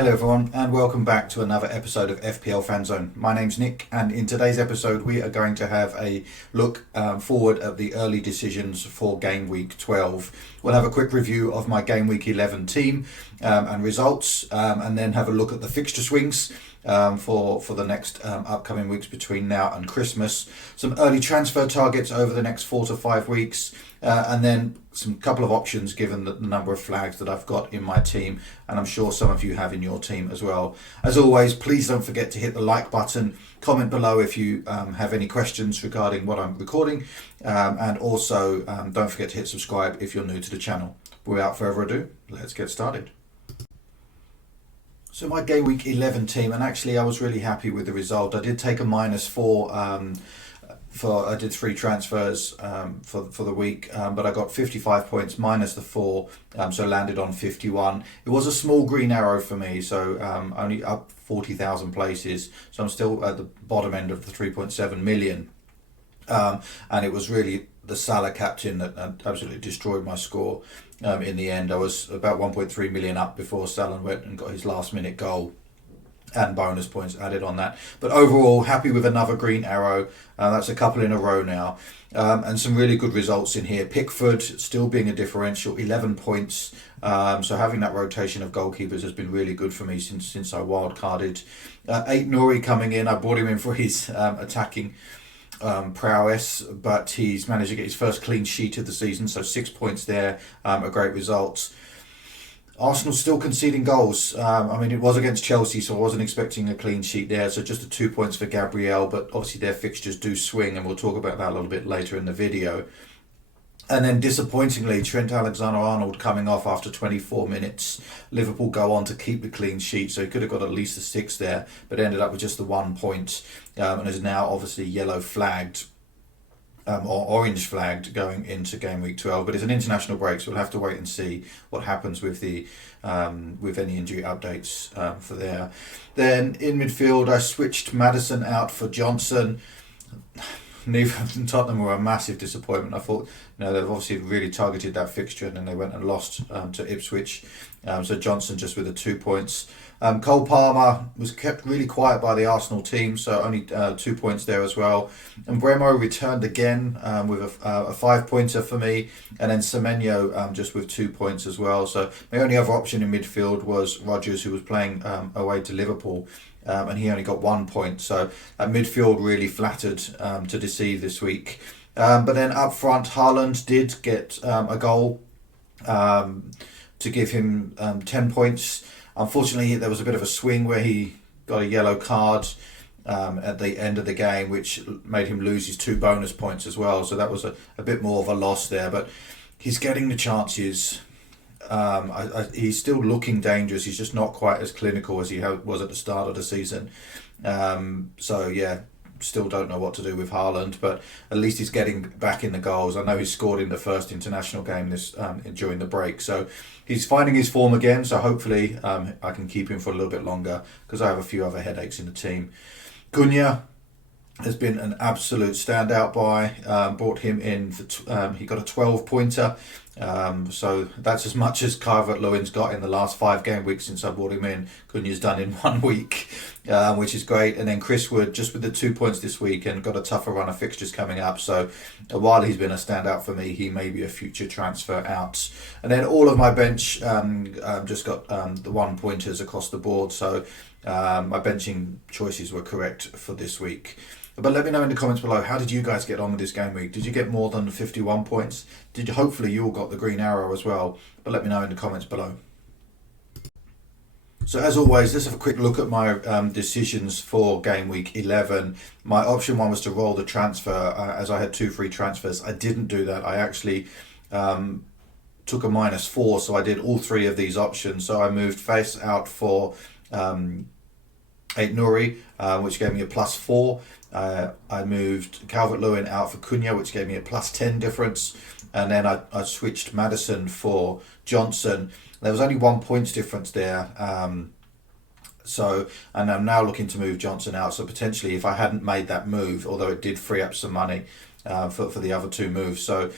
Hello everyone and welcome back to another episode of FPL Fanzone. My name's Nick and in today's episode we are going to have a look forward at the early decisions for Gameweek 12. We'll have a quick review of my Gameweek 11 team and results and then have a look at the Fixture Swings for the next upcoming weeks between now and Christmas. Some early transfer targets over the next 4 to 5 weeks and then some couple of options given the number of flags that I've got in my team, and I'm sure some of you have in your team as well. As always, please don't forget to hit the like button, comment below if you have any questions regarding what I'm recording, and also don't forget to hit subscribe if you're new to the channel. Without further ado, let's get started. So my Game Week 11 team, and actually I was really happy with the result. I did take a -4 I did 3 transfers for the week, but I got 55 points minus the 4, so landed on 51. It was a small green arrow for me, so only up 40,000 places, so I'm still at the bottom end of the 3.7 million. And it was really the Salah captain that absolutely destroyed my score. In the end, I was about 1.3 million up before Salah went and got his last minute goal and bonus points added on that. But overall, happy with another green arrow. That's a couple in a row now. And some really good results in here. Pickford still being a differential, 11 points. So having that rotation of goalkeepers has been really good for me since I wildcarded. 8 Nuri coming in. I brought him in for his attacking prowess, but he's managed to get his first clean sheet of the season, so 6 points there, a great result. Arsenal still conceding goals. I mean, it was against Chelsea, so I wasn't expecting a clean sheet there, so just the 2 points for Gabriel, but obviously their fixtures do swing, and we'll talk about that a little bit later in the video. And then disappointingly, Trent Alexander-Arnold coming off after 24 minutes. Liverpool go on to keep the clean sheet, so he could have got at least a 6 there, but ended up with just the 1 point, and is now obviously yellow flagged, or orange flagged going into Game Week 12. But it's an international break, so we'll have to wait and see what happens with the with any injury updates for there. Then in midfield, I switched Maddison out for Johnson. Neither of Tottenham were a massive disappointment. I thought, they've obviously really targeted that fixture, and then they went and lost to Ipswich. So Johnson just with the 2 points. Cole Palmer was kept really quiet by the Arsenal team, so only 2 points there as well. And Bremo returned again with a 5-pointer for me, and then Semenyo just with 2 points as well. So my only other option in midfield was Rodgers, who was playing away to Liverpool. And he only got 1 point, so that midfield really flattered to deceive this week. But then up front, Haaland did get a goal to give him 10 points. Unfortunately, there was a bit of a swing where he got a yellow card at the end of the game, which made him lose his 2 bonus points as well. So that was a bit more of a loss there, but he's getting the chances. He's still looking dangerous. He's just not quite as clinical as he was at the start of the season. So yeah, still don't know what to do with Haaland, but at least he's getting back in the goals. I know he scored in the first international game during the break, so he's finding his form again. So hopefully I can keep him for a little bit longer, because I have a few other headaches in the team. Cunha has been an absolute standout buy. Brought him in for he got a 12-pointer. So that's as much as Calvert-Lewin's got in the last 5 game weeks since I brought him in. Cunha's done in 1 week, which is great. And then Chris Wood just with the 2 points this week and got a tougher run of fixtures coming up. So while he's been a standout for me, he may be a future transfer out. And then all of my bench just got the 1-pointers across the board. So my benching choices were correct for this week. But let me know in the comments below, how did you guys get on with this game week? Did you get more than 51 points? Hopefully you all got the green arrow as well, but let me know in the comments below. So as always, let's have a quick look at my decisions for Game Week 11. My option 1 was to roll the transfer, as I had 2 free transfers. I didn't do that. I actually took a -4, so I did all 3 of these options. So I moved Face out for 8 Nuri, which gave me a +4. I moved Calvert-Lewin out for Cunha, which gave me a +10 difference. And then I switched Maddison for Johnson. There was only 1 point difference there. And I'm now looking to move Johnson out. So potentially if I hadn't made that move, although it did free up some money for the other 2 moves. So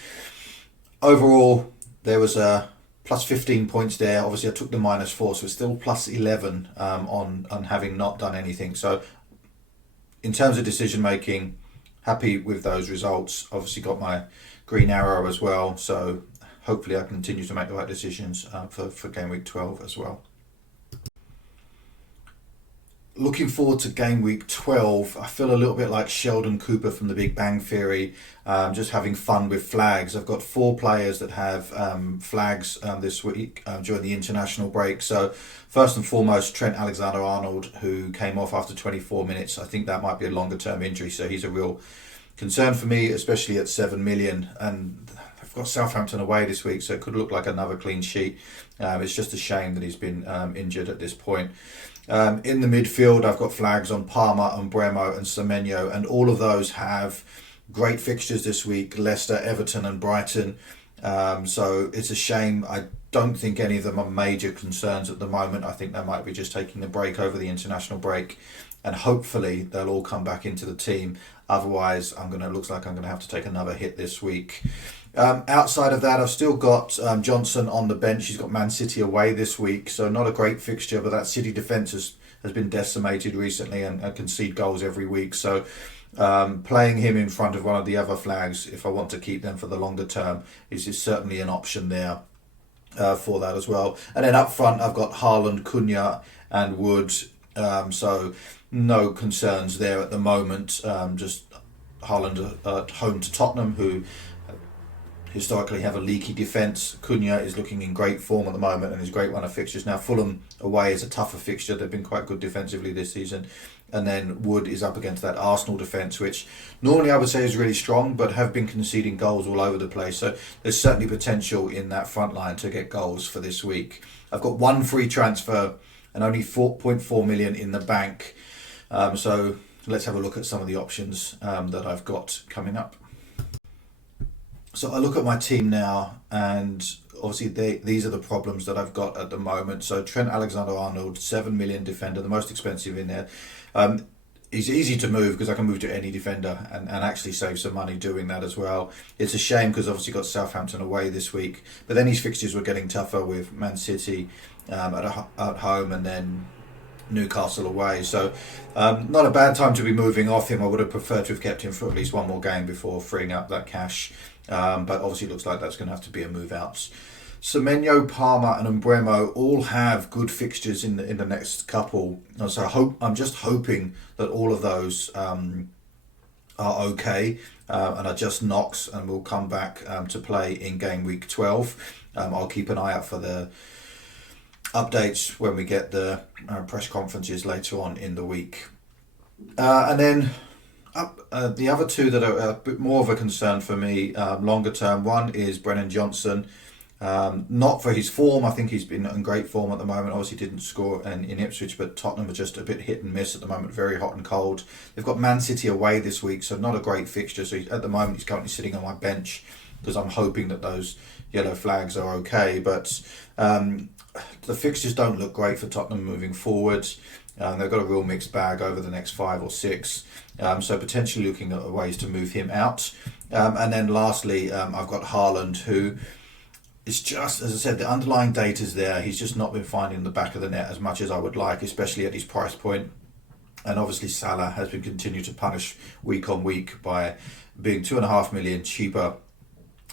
overall, there was a plus 15 points there. Obviously, I took the -4, so it's still plus 11 on having not done anything. So in terms of decision making, happy with those results. Obviously got my green arrow as well, so hopefully I continue to make the right decisions for Game Week 12 as well. Looking forward to Game Week 12, I feel a little bit like Sheldon Cooper from The Big Bang Theory, just having fun with flags. I've got 4 players that have flags this week during the international break. So first and foremost, Trent Alexander-Arnold, who came off after 24 minutes. I think that might be a longer term injury, so he's a real concern for me, especially at 7 million. And I've got Southampton away this week, so it could look like another clean sheet. It's just a shame that he's been injured at this point. In the midfield, I've got flags on Palmer and Bremo and Semenyo, and all of those have great fixtures this week: Leicester, Everton and Brighton. So it's a shame. I don't think any of them are major concerns at the moment. I think they might be just taking a break over the international break, and hopefully they'll all come back into the team. Otherwise, looks like I'm going to have to take another hit this week. Outside of that, I've still got Johnson on the bench. He's got Man City away this week, so not a great fixture, but that City defence has been decimated recently and concede goals every week. So playing him in front of one of the other flags, if I want to keep them for the longer term, is certainly an option there for that as well. And then up front, I've got Haaland, Cunha and Wood. So no concerns there at the moment. Just Haaland at home to Tottenham, who historically have a leaky defence. Cunha is looking in great form at the moment and is a great run of fixtures. Now Fulham away is a tougher fixture. They've been quite good defensively this season. And then Wood is up against that Arsenal defence, which normally I would say is really strong, but have been conceding goals all over the place. So there's certainly potential in that front line to get goals for this week. I've got 1 free transfer and only 4.4 million in the bank. So let's have a look at some of the options that I've got coming up. So I look at my team now, and obviously these are the problems that I've got at the moment. So Trent Alexander-Arnold, 7 million defender, the most expensive in there. He's easy to move because I can move to any defender and actually save some money doing that as well. It's a shame because obviously got Southampton away this week, but then his fixtures were getting tougher with Man City at home and then Newcastle away. So not a bad time to be moving off him. I would have preferred to have kept him for at least one more game before freeing up that cash. But obviously it looks like that's going to have to be a move out. Semenyo, Palmer and Mbeumo all have good fixtures in the next couple. So I'm just hoping that all of those are okay and are just knocks and will come back to play in Game Week 12. I'll keep an eye out for the updates when we get the press conferences later on in the week. And then the other two that are a bit more of a concern for me longer term, one is Brennan Johnson. Not for his form. I think he's been in great form at the moment. Obviously didn't score in Ipswich, but Tottenham are just a bit hit and miss at the moment, very hot and cold. They've got Man City away this week, so not a great fixture. So at the moment he's currently sitting on my bench because I'm hoping that those yellow flags are okay. But the fixtures don't look great for Tottenham moving forward. They've got a real mixed bag over the next 5 or 6. So potentially looking at ways to move him out. And then lastly, I've got Haaland, who is just, as I said, the underlying data's there. He's just not been finding the back of the net as much as I would like, especially at his price point. And obviously Salah has been continued to punish week on week by being 2.5 million cheaper,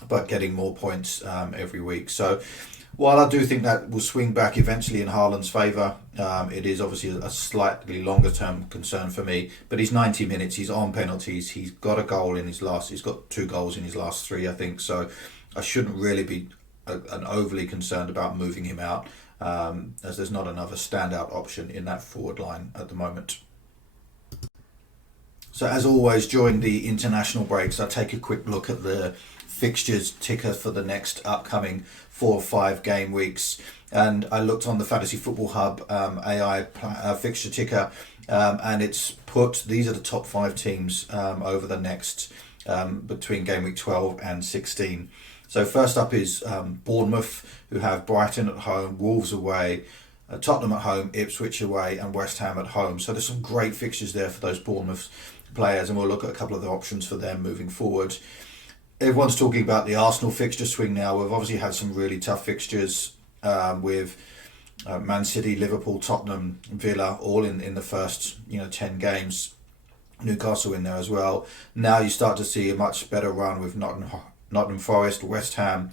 but getting more points every week. So while I do think that will swing back eventually in Haaland's favour, it is obviously a slightly longer term concern for me. But he's 90 minutes, he's on penalties, he's got a goal in his last, he's got 2 goals in his last 3, I think. So I shouldn't really be an overly concerned about moving him out, as there's not another standout option in that forward line at the moment. So as always, during the international breaks, I take a quick look at the fixtures ticker for the next upcoming 4 or 5 game weeks, and I looked on the Fantasy Football Hub AI fixture ticker, and it's put these are the top 5 teams over the next between game week 12 and 16. So first up is Bournemouth, who have Brighton at home, Wolves away, Tottenham at home, Ipswich away and West Ham at home. So there's some great fixtures there for those Bournemouth players, and we'll look at a couple of the options for them moving forward. everyone's talking about the Arsenal fixture swing now. We've obviously had some really tough fixtures with Man City, Liverpool, Tottenham, Villa, all in the first 10 games. Newcastle in there as well. Now you start to see a much better run with Nottingham Forest, West Ham.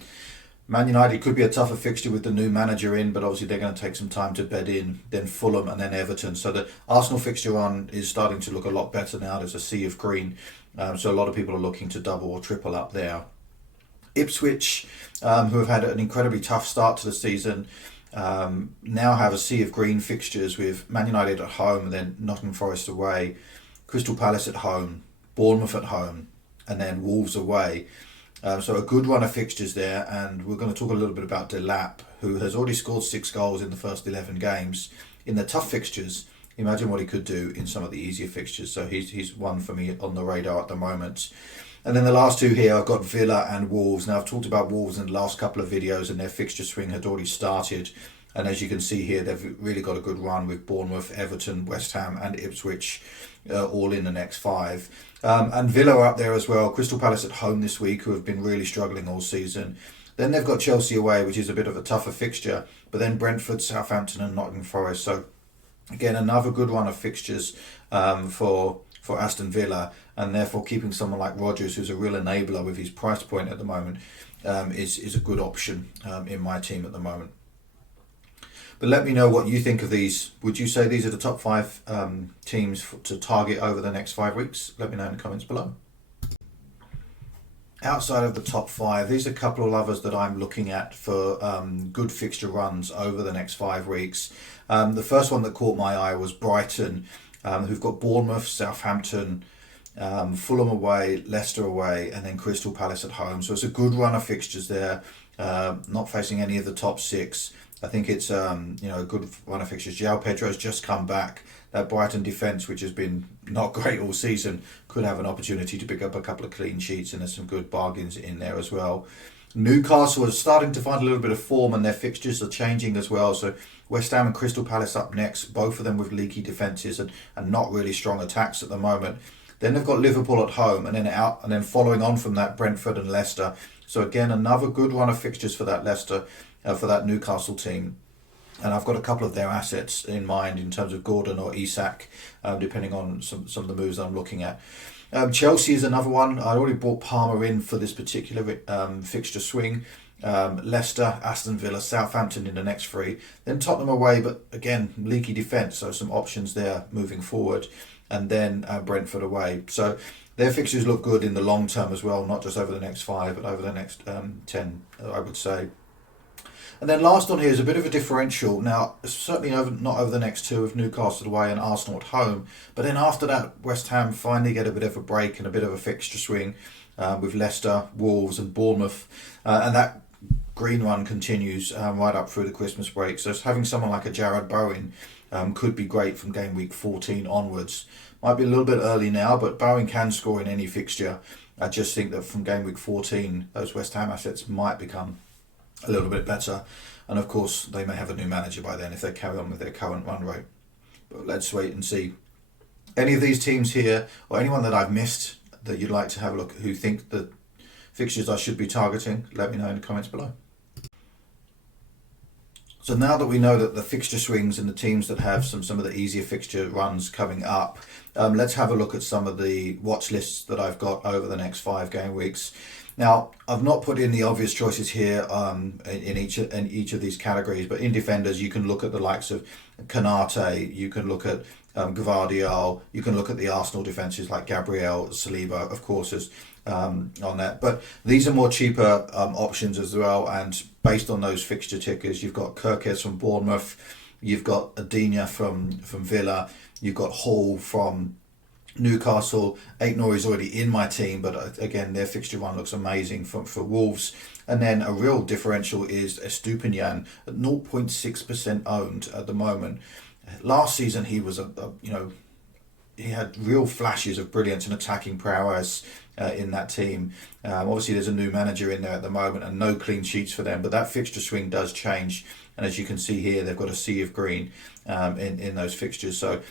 Man United could be a tougher fixture with the new manager in, but obviously they're going to take some time to bed in. Then Fulham and then Everton. So the Arsenal fixture run is starting to look a lot better now. There's a sea of green. So a lot of people are looking to double or triple up there. Ipswich, who have had an incredibly tough start to the season, now have a sea of green fixtures with Man United at home and then Nottingham Forest away, Crystal Palace at home, Bournemouth at home, and then Wolves away. So a good run of fixtures there, and we're going to talk a little bit about Delap, who has already scored 6 goals in the first 11 games. In the tough fixtures, imagine what he could do in some of the easier fixtures. So he's one for me on the radar at the moment. And then the last two here, I've got Villa and Wolves. Now, I've talked about Wolves in the last couple of videos, and their fixture swing had already started. And as you can see here, they've really got a good run with Bournemouth, Everton, West Ham and Ipswich all in the next 5. And Villa are up there as well. Crystal Palace at home this week, who have been really struggling all season. Then they've got Chelsea away, which is a bit of a tougher fixture. But then Brentford, Southampton and Nottingham Forest. So again, another good run of fixtures for Aston Villa. And therefore keeping someone like Rodgers, who's a real enabler with his price point at the moment, is a good option in my team at the moment. But let me know what you think of these. Would you say these are the top 5 teams to target over the next 5 weeks? Let me know in the comments below. Outside of the top 5, these are a couple of others that I'm looking at for good fixture runs over the next 5 weeks. The first one that caught my eye was Brighton, who've got Bournemouth, Southampton, Fulham away, Leicester away, and then Crystal Palace at home. So it's a good run of fixtures there, not facing any of the top 6. I think it's a good run of fixtures. João Pedro's just come back. That Brighton defence, which has been not great all season, could have an opportunity to pick up a couple of clean sheets, and there's some good bargains in there as well. Newcastle is starting to find a little bit of form, and their fixtures are changing as well. So West Ham and Crystal Palace up next, both of them with leaky defences and not really strong attacks at the moment. Then they've got Liverpool at home, and then following on from that, Brentford and Leicester. So again, another good run of fixtures for that Leicester. For that Newcastle team. And I've got a couple of their assets in mind in terms of Gordon or Isak, depending on some of the moves I'm looking at. Chelsea is another one. I already brought Palmer in for this particular fixture swing. Leicester, Aston Villa, Southampton in the next 3. Then Tottenham away, but again, leaky defence, so some options there moving forward. And then Brentford away. So their fixtures look good in the long term as well, not just over the next 5, but over the next 10, I would say. And then last on here is a bit of a differential. Now, certainly not over the next 2 of Newcastle away and Arsenal at home. But then after that, West Ham finally get a bit of a break and a bit of a fixture swing with Leicester, Wolves and Bournemouth. And that green run continues right up through the Christmas break. So having someone like a Jared Bowen could be great from game week 14 onwards. Might be a little bit early now, but Bowen can score in any fixture. I just think that from game week 14, those West Ham assets might become a little bit better, and of course they may have a new manager by then if they carry on with their current run rate, but let's wait and see. Any of these teams here or anyone that I've missed that you'd like to have a look, who think the fixtures I should be targeting, let me know in the comments below. So now that we know that the fixture swings and the teams that have some of the easier fixture runs coming up, let's have a look at some of the watch lists that I've got over the next 5 game weeks. Now, I've not put in the obvious choices here in each of these categories, but in defenders, you can look at the likes of Kanate, you can look at Gvardiol, you can look at the Arsenal defences like Gabriel, Saliba, of course, as on that. But these are more cheaper options as well, and based on those fixture tickers, you've got Kirkes from Bournemouth, you've got Adina from Villa, you've got Hall from Newcastle. Aitnor is already in my team, but again, their fixture run looks amazing for Wolves. And then a real differential is Estupinian at 0.6% owned at the moment. Last season, he was he had real flashes of brilliance and attacking prowess in that team. Obviously, there's a new manager in there at the moment and no clean sheets for them, but that fixture swing does change. And as you can see here, they've got a sea of green in those fixtures. So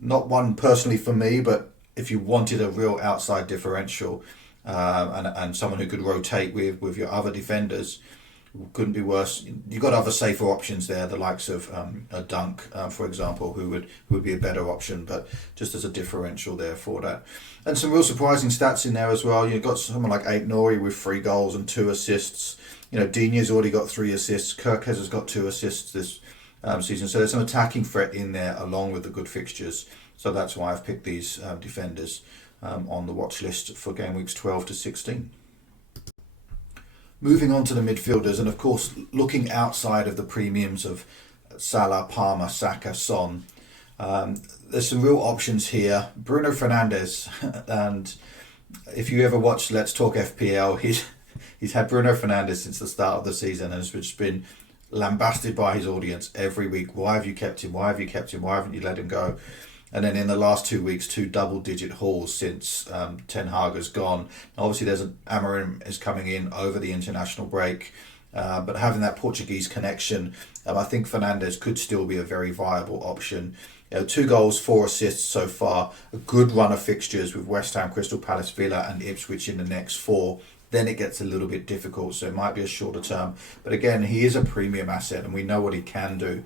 not one personally for me, but if you wanted a real outside differential, and someone who could rotate with your other defenders, couldn't be worse. You've got other safer options there, the likes of a Dunk, for example, who would be a better option, but just as a differential there for that. And some real surprising stats in there as well. You've got someone like Ait Nori with 3 goals and 2 assists. Dini's already got 3 assists. Kirkes has got 2 assists this season. So there's some attacking threat in there along with the good fixtures. So that's why I've picked these defenders on the watch list for game weeks 12 to 16. Moving on to the midfielders, and of course looking outside of the premiums of Salah, Palmer, Saka, Son, there's some real options here. Bruno Fernandes, and if you ever watched Let's Talk FPL, he's had Bruno Fernandes since the start of the season and has just been lambasted by his audience every week. Why have you kept him? Why have you kept him? Why haven't you let him go? And then in the last 2 weeks, 2 double-digit hauls since Ten Hag has gone. Obviously, there's Amorim is coming in over the international break, but having that Portuguese connection, I think Fernandes could still be a very viable option. 2 goals, 4 assists so far. A good run of fixtures with West Ham, Crystal Palace, Villa, and Ipswich in the next 4. Then it gets a little bit difficult, so it might be a shorter term. But again, he is a premium asset, and we know what he can do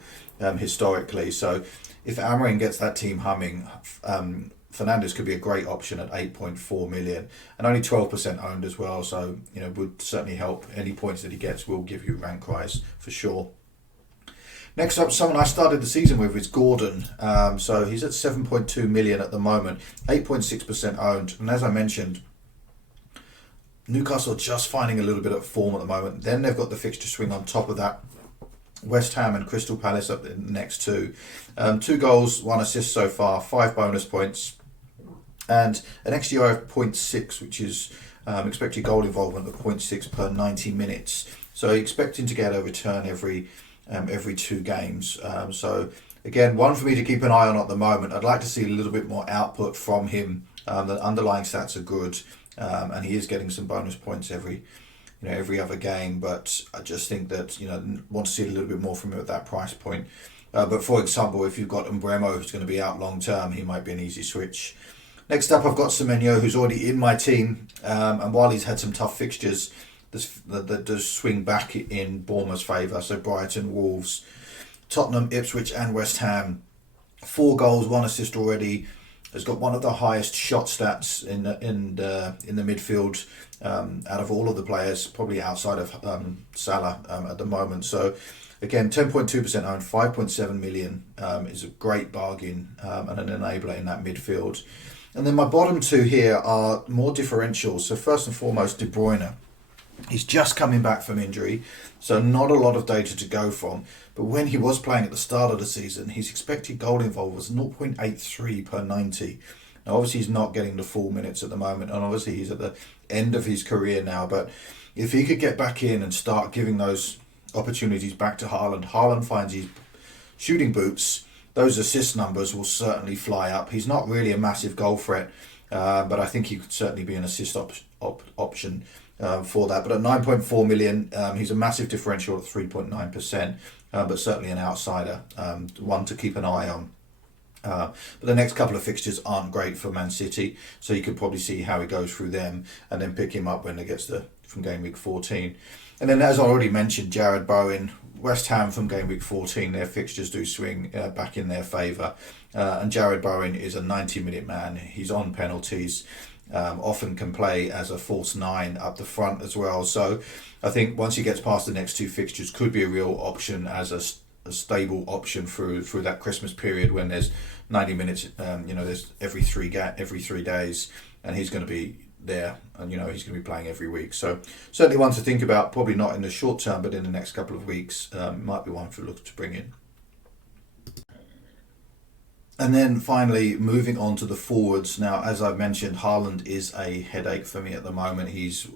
historically. So if Amorim gets that team humming, Fernandes could be a great option at 8.4 million and only 12% owned as well. So would certainly help. Any points that he gets will give you rank rise for sure. Next up, someone I started the season with is Gordon. So he's at 7.2 million at the moment, 8.6% owned, and as I mentioned, Newcastle are just finding a little bit of form at the moment. Then they've got the fixture swing on top of that. West Ham and Crystal Palace up in the next 2. 2 goals, 1 assist so far, 5 bonus points, and an XGI of 0.6, which is expected goal involvement of 0.6 per 90 minutes. So expecting to get a return every 2 games. So again, one for me to keep an eye on at the moment. I'd like to see a little bit more output from him. The underlying stats are good, and he is getting some bonus points every other game, but I just think that want to see a little bit more from him at that price point. But for example, if you've got Umbremo who's going to be out long term, he might be an easy switch. Next up, I've got Semenyo, who's already in my team, and while he's had some tough fixtures, that does swing back in Bournemouth's favour. So Brighton, Wolves, Tottenham, Ipswich, and West Ham. 4 goals, 1 assist already. Has got one of the highest shot stats in the midfield out of all of the players, probably outside of Salah at the moment. So again, 10.2% owned, 5.7 million is a great bargain and an enabler in that midfield. And then my bottom 2 here are more differentials. So first and foremost, De Bruyne. He's just coming back from injury, so not a lot of data to go from. But when he was playing at the start of the season, his expected goal involved was 0.83 per 90. Now, obviously, he's not getting the full minutes at the moment, and obviously he's at the end of his career now. But if he could get back in and start giving those opportunities back to Haaland finds his shooting boots, those assist numbers will certainly fly up. He's not really a massive goal threat, but I think he could certainly be an assist option for that. But at 9.4 million, he's a massive differential at 3.9%, but certainly an outsider, one to keep an eye on. But the next couple of fixtures aren't great for Man City, so you could probably see how he goes through them and then pick him up when it gets from game week 14. And then, as I already mentioned, Jared Bowen, West Ham from game week 14, their fixtures do swing back in their favour. And Jared Bowen is a 90-minute man. He's on penalties. Often can play as a false 9 up the front as well. So I think once he gets past the next 2 fixtures, could be a real option as a stable option through that Christmas period when there's 90 minutes. There's every 3 days, and he's going to be there, and he's going to be playing every week. So certainly one to think about. Probably not in the short term, but in the next couple of weeks, might be one for look to bring in. And then finally, moving on to the forwards. Now, as I've mentioned, Haaland is a headache for me at the moment. He's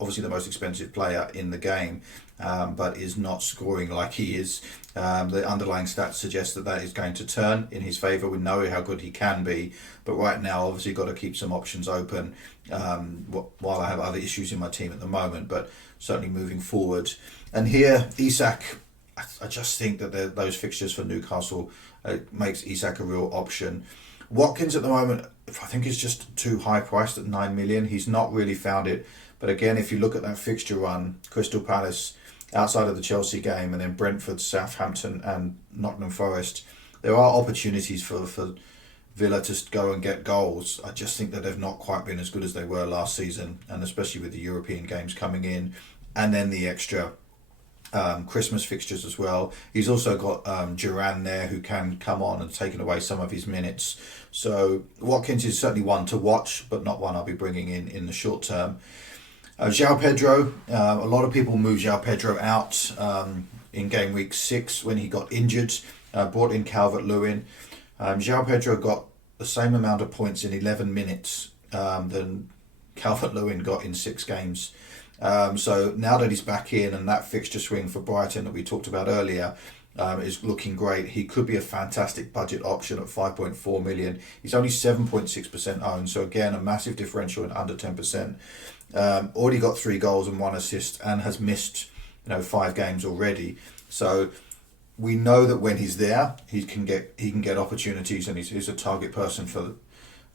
obviously the most expensive player in the game, but is not scoring like he is. The underlying stats suggest that is going to turn in his favour. We know how good he can be, but right now, obviously, got to keep some options open while I have other issues in my team at the moment, but certainly moving forward. And here, Isak, I just think that those fixtures for Newcastle makes Isak a real option. Watkins at the moment, I think is just too high priced at 9 million. He's not really found it. But again, if you look at that fixture run, Crystal Palace outside of the Chelsea game, and then Brentford, Southampton, and Nottingham Forest, there are opportunities for Villa to go and get goals. I just think that they've not quite been as good as they were last season, and especially with the European games coming in, and then the extra Christmas fixtures as well. He's also got Duran there who can come on and taken away some of his minutes. So Watkins is certainly one to watch, but not one I'll be bringing in the short term. João Pedro, a lot of people moved João Pedro out in game week 6 when he got injured, brought in Calvert-Lewin. João Pedro got the same amount of points in 11 minutes than Calvert-Lewin got in 6 games. So now that he's back in, and that fixture swing for Brighton that we talked about earlier is looking great, he could be a fantastic budget option at 5.4 million. He's only 7.6% owned, so again a massive differential in under 10%. Already got 3 goals and 1 assist, and has missed 5 games already. So we know that when he's there, he can get opportunities, and he's a target person for.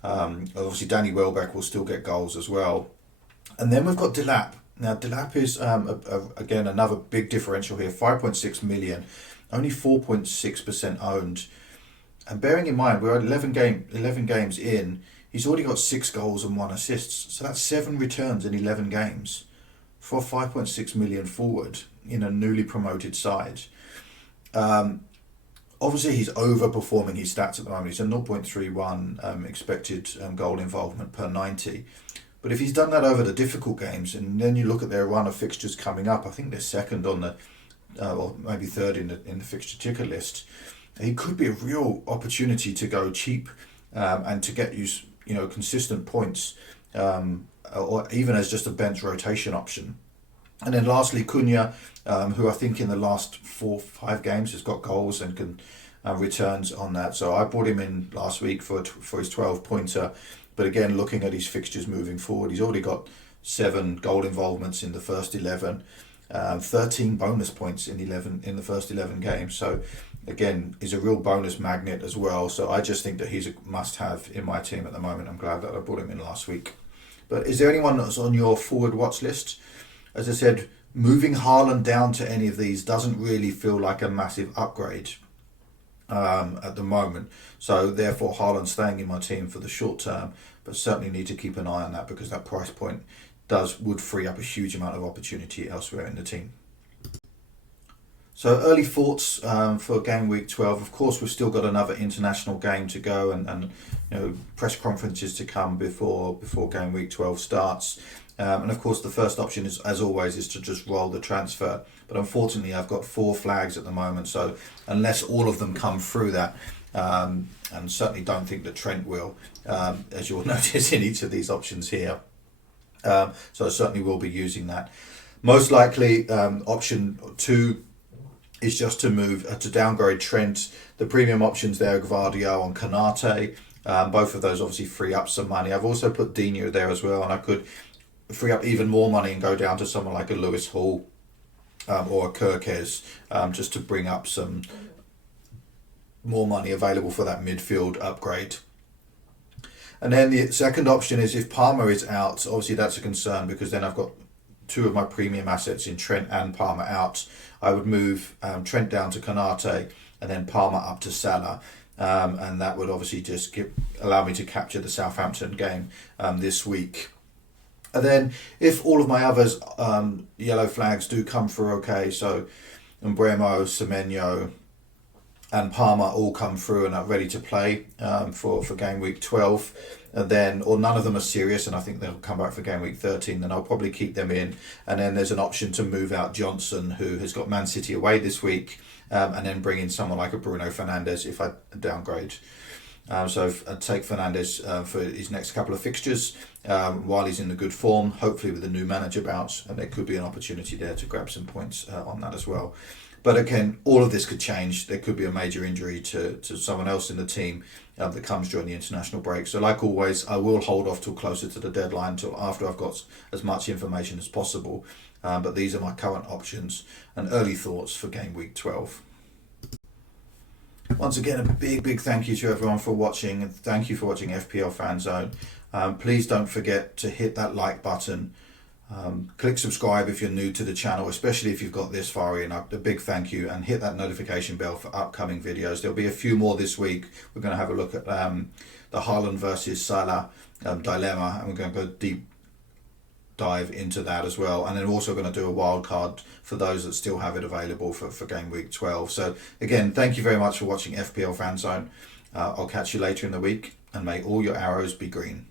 Obviously, Danny Welbeck will still get goals as well, and then we've got Delap. Now Delap is again another big differential here, 5.6 million, only 4.6% owned, and bearing in mind we're at 11 games in, he's already got 6 goals and 1 assist, so that's 7 returns in 11 games for 5.6 million forward in a newly promoted side. Obviously he's overperforming his stats at the moment. He's a 0.31 expected goal involvement per 90. But if he's done that over the difficult games, and then you look at their run of fixtures coming up, I think they're second on the, or maybe third in the fixture ticker list. He could be a real opportunity to go cheap and to get you consistent points, or even as just a bench rotation option. And then lastly, Cunha, who I think in the last 4-5 games has got goals and can returns on that. So I brought him in last week for his 12-pointer. But again, looking at his fixtures moving forward, he's already got 7 goal involvements in the first 11, 13 bonus points in the first 11 games. So again, he's a real bonus magnet as well. So I just think that he's a must-have in my team at the moment. I'm glad that I brought him in last week. But is there anyone that's on your forward watch list? As I said, moving Haaland down to any of these doesn't really feel like a massive upgrade at the moment. So therefore, Haaland staying in my team for the short term, but certainly need to keep an eye on that because that price point would free up a huge amount of opportunity elsewhere in the team. So early thoughts for game week 12. Of course, we've still got another international game to go, and press conferences to come before game week 12 starts. And of course, the first option is, as always, is to just roll the transfer. But unfortunately, I've got 4 flags at the moment. So unless all of them come through that, and certainly don't think that Trent will, as you'll notice in each of these options here. So I certainly will be using that. Most likely, option 2 is just to move to downgrade Trent. The premium options there, Gvardiol and Konate. Both of those obviously free up some money. I've also put Dino there as well, and I could free up even more money and go down to someone like a Lewis Hall or a Kirkes, just to bring up some more money available for that midfield upgrade. And then the second option is if Palmer is out, obviously that's a concern because then I've got 2 of my premium assets in Trent and Palmer out. I would move Trent down to Konate and then Palmer up to Salah. And that would obviously just allow me to capture the Southampton game this week. And then if all of my others yellow flags do come through okay, so Umbremo, Semenyo and Palmer all come through and are ready to play for game week 12, and then, or none of them are serious and I think they'll come back for game week 13, then I'll probably keep them in. And then there's an option to move out Johnson, who has got Man City away this week, and then bring in someone like a Bruno Fernandes if I downgrade. So I'd take Fernandes for his next couple of fixtures while he's in the good form, hopefully with a new manager bounce, and there could be an opportunity there to grab some points on that as well. But again, all of this could change. There could be a major injury to someone else in the team that comes during the international break. So like always, I will hold off till closer to the deadline, till after I've got as much information as possible. But these are my current options and early thoughts for game week 12. Once again, a big thank you to everyone for watching, and thank you for watching FPL Fanzone. Please don't forget to hit that like button. Click subscribe if you're new to the channel, especially if you've got this far in. A big thank you, and hit that notification bell for upcoming videos. There'll be a few more this week. We're going to have a look at the Haaland versus Salah dilemma, and we're going to go deep dive into that as well. And then we're also going to do a wild card for those that still have it available for Game Week 12. So again, thank you very much for watching FPL Fanzone. I'll catch you later in the week, and may all your arrows be green.